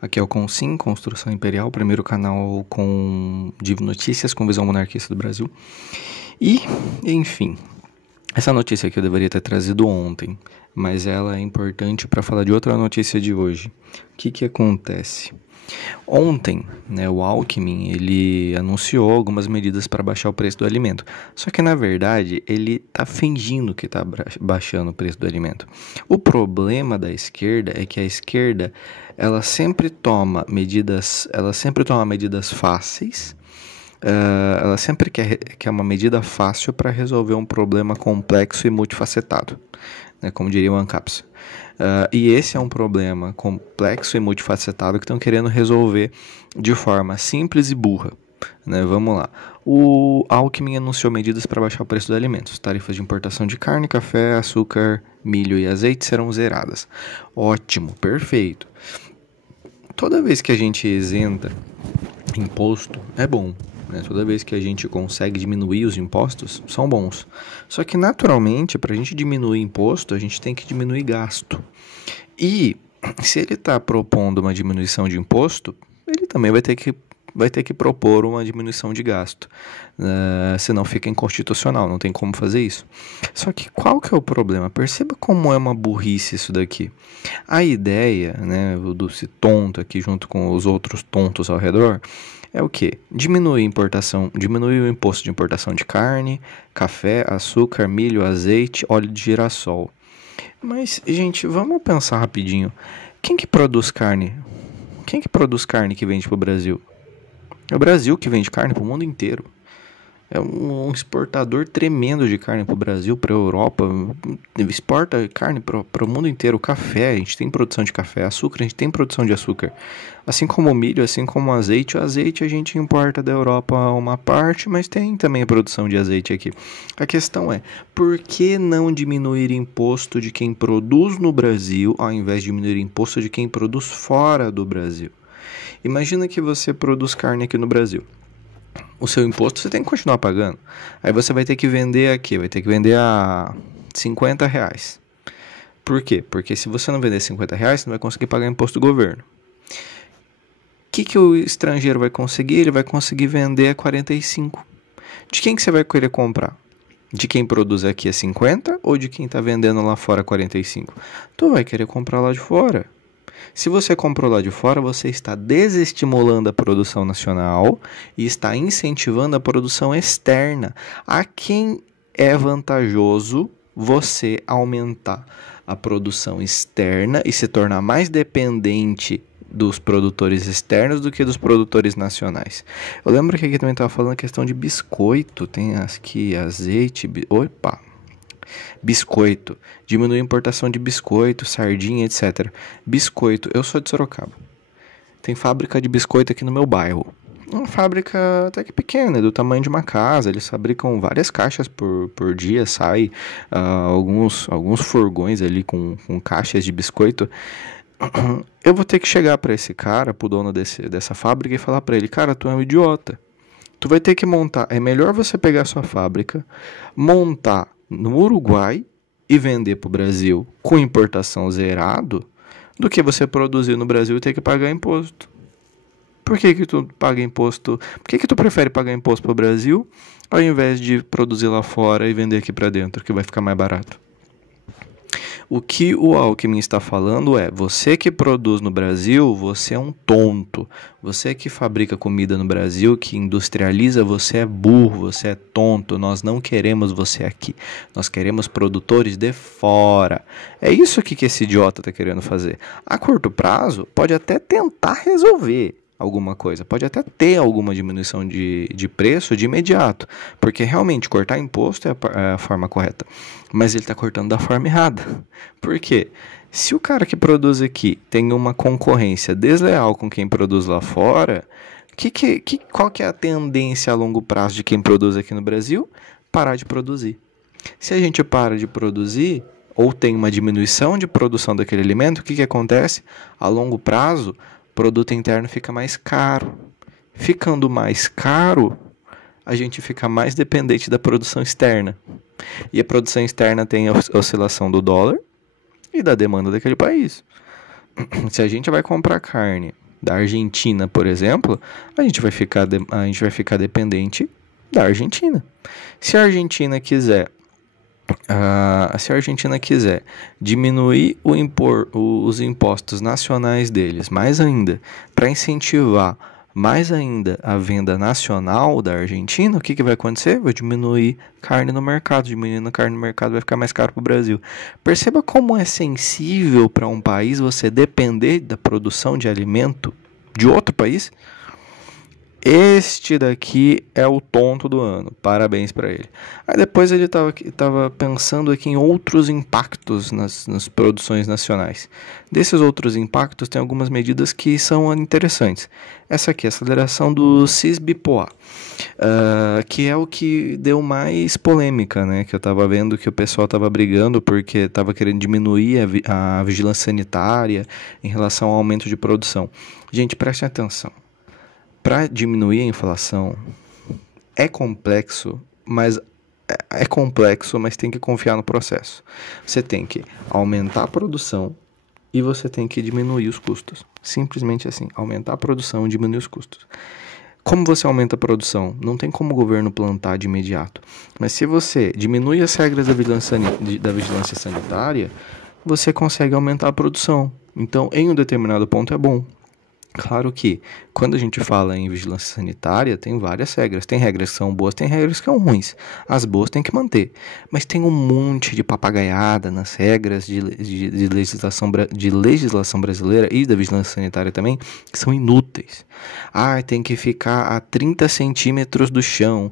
Aqui é o Consim, Construção Imperial, primeiro canal de notícias com visão monarquista do Brasil. E, enfim, essa notícia aqui eu deveria ter trazido ontem, mas ela é importante para falar de outra notícia de hoje. O que acontece? Ontem, o Alckmin, ele anunciou algumas medidas para baixar o preço do alimento. Só que, na verdade, ele está fingindo que está baixando o preço do alimento. O problema da esquerda é que a esquerda, ela sempre toma medidas fáceis. Ela sempre quer uma medida fácil para resolver um problema complexo e multifacetado, como diria o ANCAPS. E esse é um problema complexo e multifacetado que estão querendo resolver de forma simples e burra. Vamos lá. O Alckmin anunciou medidas para baixar o preço dos alimentos. Tarifas de importação de carne, café, açúcar, milho e azeite serão zeradas. Ótimo, perfeito. Toda vez que a gente isenta imposto, é bom. Toda vez que a gente consegue diminuir os impostos, são bons. Só que, naturalmente, para a gente diminuir imposto, a gente tem que diminuir gasto. E, se ele está propondo uma diminuição de imposto, ele também vai ter que propor uma diminuição de gasto. Senão fica inconstitucional, não tem como fazer isso. Só que qual que é o problema? Perceba como é uma burrice isso daqui. A ideia, do tonto aqui junto com os outros tontos ao redor, é o quê? Diminuir o imposto de importação de carne, café, açúcar, milho, azeite, óleo de girassol. Mas, gente, vamos pensar rapidinho. Quem que produz carne? Quem que produz carne que vende para o Brasil? É o Brasil que vende carne para o mundo inteiro. É um exportador tremendo de carne para o Brasil, para a Europa. Exporta carne para o mundo inteiro. Café, a gente tem produção de café. Açúcar, a gente tem produção de açúcar. Assim como o milho, assim como o azeite. O azeite a gente importa da Europa uma parte, mas tem também a produção de azeite aqui. A questão é, por que não diminuir imposto de quem produz no Brasil, ao invés de diminuir imposto de quem produz fora do Brasil? Imagina que você produz carne aqui no Brasil. O seu imposto você tem que continuar pagando. Aí você vai ter que vender aqui, vai ter que vender a R$50. Por quê? Porque se você não vender R$50, você não vai conseguir pagar imposto do governo. O que o estrangeiro vai conseguir? Ele vai conseguir vender a 45. De quem que você vai querer comprar? De quem produz aqui a 50 ou de quem está vendendo lá fora a 45? Tu vai querer comprar lá de fora. Se você comprou lá de fora, você está desestimulando a produção nacional e está incentivando a produção externa. A quem é vantajoso você aumentar a produção externa e se tornar mais dependente dos produtores externos do que dos produtores nacionais. Eu lembro que aqui também estava falando a questão de biscoito. Tem aqui azeite... Biscoito, diminuir a importação de biscoito, sardinha, etc. Biscoito, eu sou de Sorocaba. Tem fábrica de biscoito aqui no meu bairro. Uma fábrica até que pequena, do tamanho de uma casa. Eles fabricam várias caixas por dia, sai alguns furgões ali com caixas de biscoito. Eu vou ter que chegar para esse cara, pro dono dessa fábrica e falar para ele, cara, tu é um idiota. Tu vai ter que montar, é melhor você pegar a sua fábrica, montar no Uruguai e vender para o Brasil com importação zerado do que você produzir no Brasil e ter que pagar imposto. Por que tu paga imposto? Por que tu prefere pagar imposto para o Brasil ao invés de produzir lá fora e vender aqui para dentro, que vai ficar mais barato? O que o Alckmin está falando é, você que produz no Brasil, você é um tonto. Você que fabrica comida no Brasil, que industrializa, você é burro, você é tonto. Nós não queremos você aqui. Nós queremos produtores de fora. É isso que esse idiota está querendo fazer. A curto prazo, pode até tentar resolver alguma coisa, pode até ter alguma diminuição de preço de imediato, porque realmente cortar imposto é a forma correta, mas ele está cortando da forma errada. Por quê? Se o cara que produz aqui tem uma concorrência desleal com quem produz lá fora, qual que é a tendência a longo prazo de quem produz aqui no Brasil? Parar de produzir. Se a gente para de produzir, ou tem uma diminuição de produção daquele alimento, o que acontece? A longo prazo, produto interno fica mais caro. Ficando mais caro, a gente fica mais dependente da produção externa. E a produção externa tem a oscilação do dólar e da demanda daquele país. Se a gente vai comprar carne da Argentina, por exemplo, a gente vai ficar dependente da Argentina. Se a Argentina quiser diminuir os impostos nacionais deles mais ainda, para incentivar mais ainda a venda nacional da Argentina, o que vai acontecer? Vai diminuir carne no mercado. Diminuindo carne no mercado vai ficar mais caro para o Brasil. Perceba como é sensível para um país você depender da produção de alimento de outro país. Este daqui é o tonto do ano, parabéns para ele. Aí depois ele estava pensando aqui em outros impactos nas produções nacionais. Desses outros impactos tem algumas medidas que são interessantes. Essa aqui, a aceleração do CISBPOA, que é o que deu mais polêmica, né? Que eu estava vendo que o pessoal estava brigando porque estava querendo diminuir a vigilância sanitária em relação ao aumento de produção. Gente, prestem atenção. Para diminuir a inflação é complexo, mas tem que confiar no processo. Você tem que aumentar a produção e você tem que diminuir os custos. Simplesmente assim, aumentar a produção e diminuir os custos. Como você aumenta a produção? Não tem como o governo plantar de imediato. Mas se você diminui as regras da vigilância sanitária, você consegue aumentar a produção. Então, em um determinado ponto é bom. Claro que, quando a gente fala em vigilância sanitária, tem várias regras. Tem regras que são boas, tem regras que são ruins. As boas tem que manter. Mas tem um monte de papagaiada nas regras de legislação brasileira e da vigilância sanitária também, que são inúteis. Tem que ficar a 30 centímetros do chão.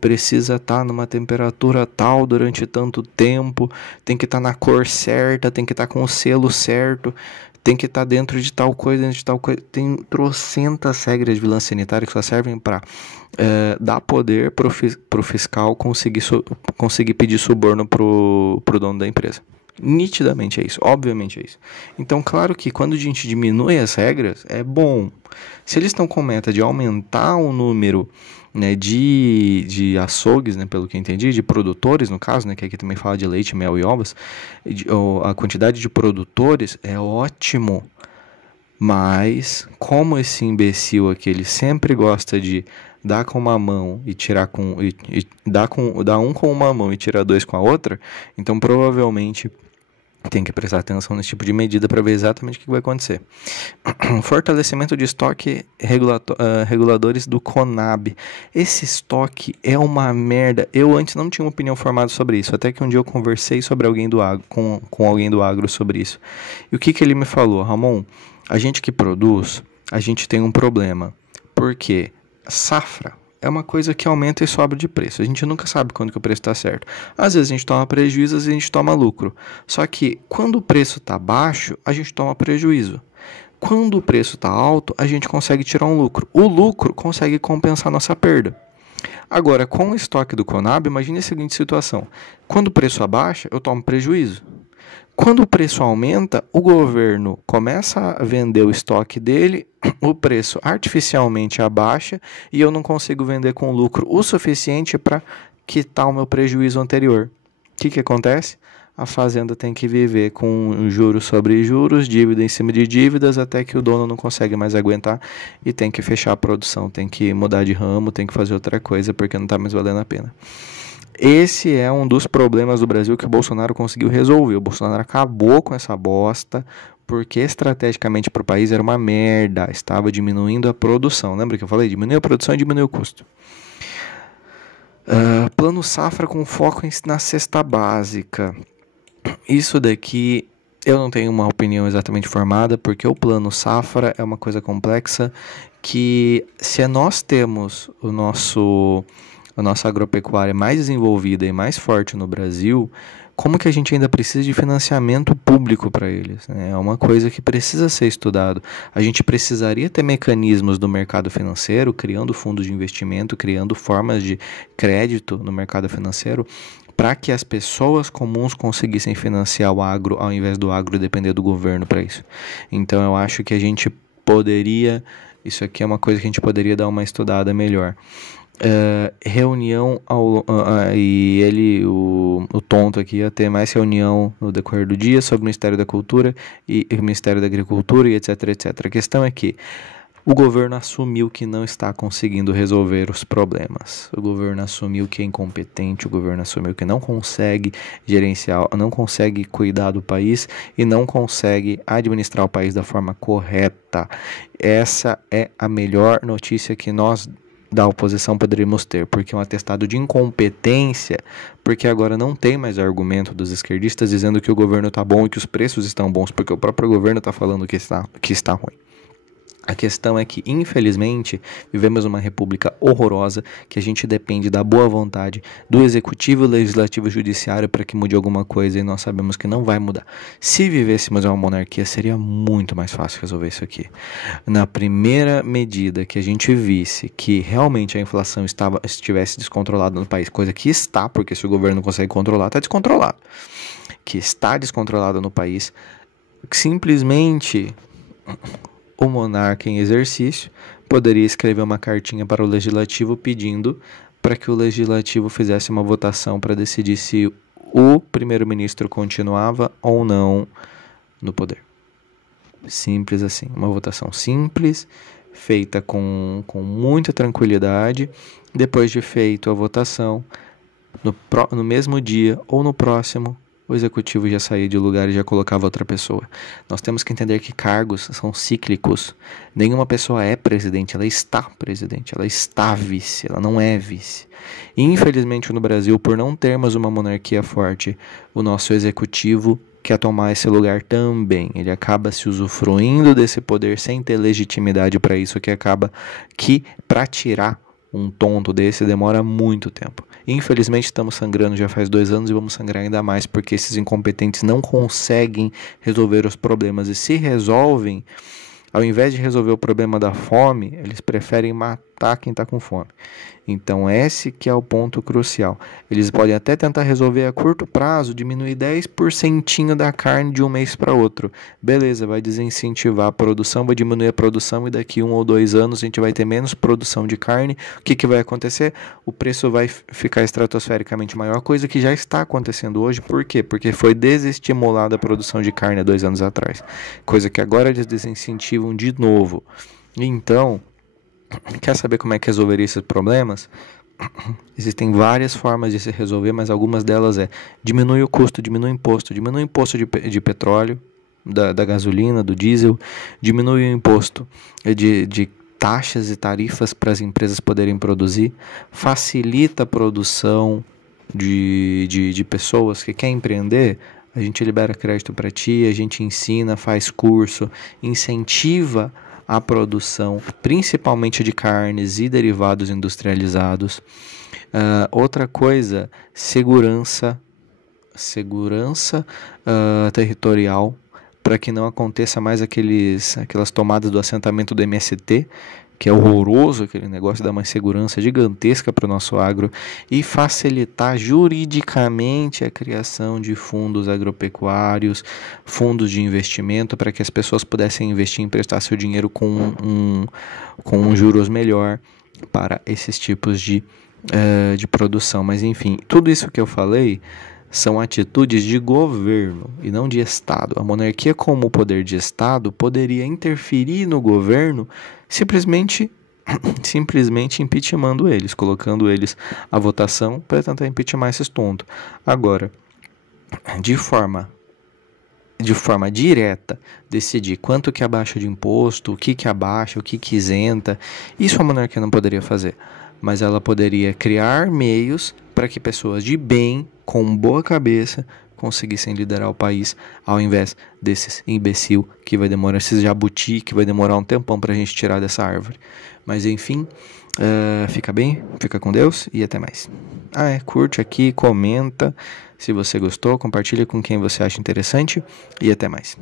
Precisa estar numa temperatura tal durante tanto tempo. Tem que estar na cor certa, tem que estar com o selo certo. Tem que estar dentro de tal coisa, Tem trocentas regras de vigilância sanitária que só servem para dar poder pro fiscal conseguir pedir suborno pro dono da empresa. Nitidamente é isso, obviamente é isso. Então, claro que quando a gente diminui as regras, é bom. Se eles estão com meta de aumentar o número, né, de açougues, né, pelo que eu entendi, de produtores, no caso, né, que aqui também fala de leite, mel e ovos, a quantidade de produtores é ótimo. Mas, como esse imbecil aqui, ele sempre gosta de dar com uma mão e tirar dar um com uma mão e tirar dois com a outra, então provavelmente tem que prestar atenção nesse tipo de medida para ver exatamente o que vai acontecer. Fortalecimento de estoque reguladores do CONAB. Esse estoque é uma merda. Eu antes não tinha uma opinião formada sobre isso, até que um dia eu conversei sobre alguém do agro, com alguém do agro sobre isso. E o que ele me falou? Ramon, a gente que produz, a gente tem um problema. Por quê? Safra é uma coisa que aumenta e sobe de preço. A gente nunca sabe quando que o preço está certo. Às vezes a gente toma prejuízo, às vezes a gente toma lucro. Só que quando o preço está baixo, a gente toma prejuízo. Quando o preço está alto, a gente consegue tirar um lucro. O lucro consegue compensar a nossa perda. Agora, com o estoque do CONAB, imagine a seguinte situação. Quando o preço abaixa, eu tomo prejuízo. Quando o preço aumenta, o governo começa a vender o estoque dele, o preço artificialmente abaixa e eu não consigo vender com lucro o suficiente para quitar o meu prejuízo anterior. O que acontece? A fazenda tem que viver com juros sobre juros, dívida em cima de dívidas, até que o dono não consegue mais aguentar e tem que fechar a produção, tem que mudar de ramo, tem que fazer outra coisa porque não está mais valendo a pena. Esse é um dos problemas do Brasil que o Bolsonaro conseguiu resolver. O Bolsonaro acabou com essa bosta porque estrategicamente para o país era uma merda. Estava diminuindo a produção. Lembra que eu falei? Diminuiu a produção e diminuiu o custo. Plano Safra com foco na cesta básica. Isso daqui eu não tenho uma opinião exatamente formada, porque o Plano Safra é uma coisa complexa que, se nós temos a nossa agropecuária mais desenvolvida e mais forte no Brasil, como que a gente ainda precisa de financiamento público para eles? Né? É uma coisa que precisa ser estudado. A gente precisaria ter mecanismos do mercado financeiro, criando fundos de investimento, criando formas de crédito no mercado financeiro, para que as pessoas comuns conseguissem financiar o agro, ao invés do agro depender do governo para isso. Então eu acho que a gente poderia, isso aqui é uma coisa que a gente poderia dar uma estudada melhor. reunião e ele, o tonto aqui, ia ter mais reunião no decorrer do dia sobre o Ministério da Cultura e o Ministério da Agricultura e etc, etc. A questão é que o governo assumiu que não está conseguindo resolver os problemas. O governo assumiu que é incompetente, o governo assumiu que não consegue gerenciar, não consegue cuidar do país e não consegue administrar o país da forma correta. Essa é a melhor notícia que nós da oposição poderíamos ter, porque é um atestado de incompetência, porque agora não tem mais argumento dos esquerdistas dizendo que o governo está bom e que os preços estão bons, porque o próprio governo está falando que está ruim. A questão é que, infelizmente, vivemos uma república horrorosa, que a gente depende da boa vontade do executivo, legislativo e judiciário para que mude alguma coisa, e nós sabemos que não vai mudar. Se vivêssemos em uma monarquia, seria muito mais fácil resolver isso aqui. Na primeira medida que a gente visse que realmente a inflação estivesse descontrolada no país, coisa que está, porque se o governo não consegue controlar, está descontrolado, que está descontrolada no país, simplesmente o monarca em exercício poderia escrever uma cartinha para o legislativo pedindo para que o legislativo fizesse uma votação para decidir se o primeiro-ministro continuava ou não no poder. Simples assim, uma votação simples, feita com muita tranquilidade. Depois de feito a votação, no mesmo dia ou no próximo, o executivo já saía de lugar e já colocava outra pessoa. Nós temos que entender que cargos são cíclicos. Nenhuma pessoa é presidente, ela está vice, ela não é vice. E, infelizmente, no Brasil, por não termos uma monarquia forte, o nosso executivo quer tomar esse lugar também. Ele acaba se usufruindo desse poder sem ter legitimidade para isso, que acaba que, para tirar um tonto desse, demora muito tempo. Infelizmente estamos sangrando já faz 2 anos e vamos sangrar ainda mais, porque esses incompetentes não conseguem resolver os problemas, e se resolvem, ao invés de resolver o problema da fome, eles preferem matar quem está com fome. Então esse que é o ponto crucial. Eles podem até tentar resolver a curto prazo, diminuir 10% da carne de um mês para outro. Beleza, vai desincentivar a produção, vai diminuir a produção, e daqui 1 ou 2 anos a gente vai ter menos produção de carne. O que vai acontecer? O preço vai ficar estratosfericamente maior, coisa que já está acontecendo hoje. Por quê? Porque foi desestimulada a produção de carne há 2 anos atrás. Coisa que agora eles desincentivam de novo. Então, quer saber como é que resolveria esses problemas? Existem várias formas de se resolver, mas algumas delas diminui o custo, diminui o imposto de petróleo, da gasolina, do diesel, diminui o imposto de taxas e tarifas para as empresas poderem produzir, facilita a produção de pessoas que querem empreender. A gente libera crédito para ti, a gente ensina, faz curso, incentiva a produção, principalmente de carnes e derivados industrializados. Outra coisa, segurança territorial, para que não aconteça mais aquelas tomadas do assentamento do MST, que é horroroso, aquele negócio, dá uma insegurança gigantesca para o nosso agro, e facilitar juridicamente a criação de fundos agropecuários, fundos de investimento, para que as pessoas pudessem investir e emprestar seu dinheiro com um juros melhor para esses tipos de produção. Mas enfim, tudo isso que eu falei são atitudes de governo e não de Estado. A monarquia, como poder de Estado, poderia interferir no governo simplesmente impeachmentando eles, colocando eles à votação para tentar impeachment esses tontos. Agora, de forma direta, decidir quanto que abaixa de imposto, o que abaixa, o que isenta, isso a monarquia não poderia fazer. Mas ela poderia criar meios para que pessoas de bem, com boa cabeça, conseguissem liderar o país, ao invés desses imbecil que vai demorar, esses jabuti que vai demorar um tempão para a gente tirar dessa árvore. Mas enfim, fica bem, fica com Deus e até mais. Curte aqui, comenta se você gostou, compartilha com quem você acha interessante e até mais.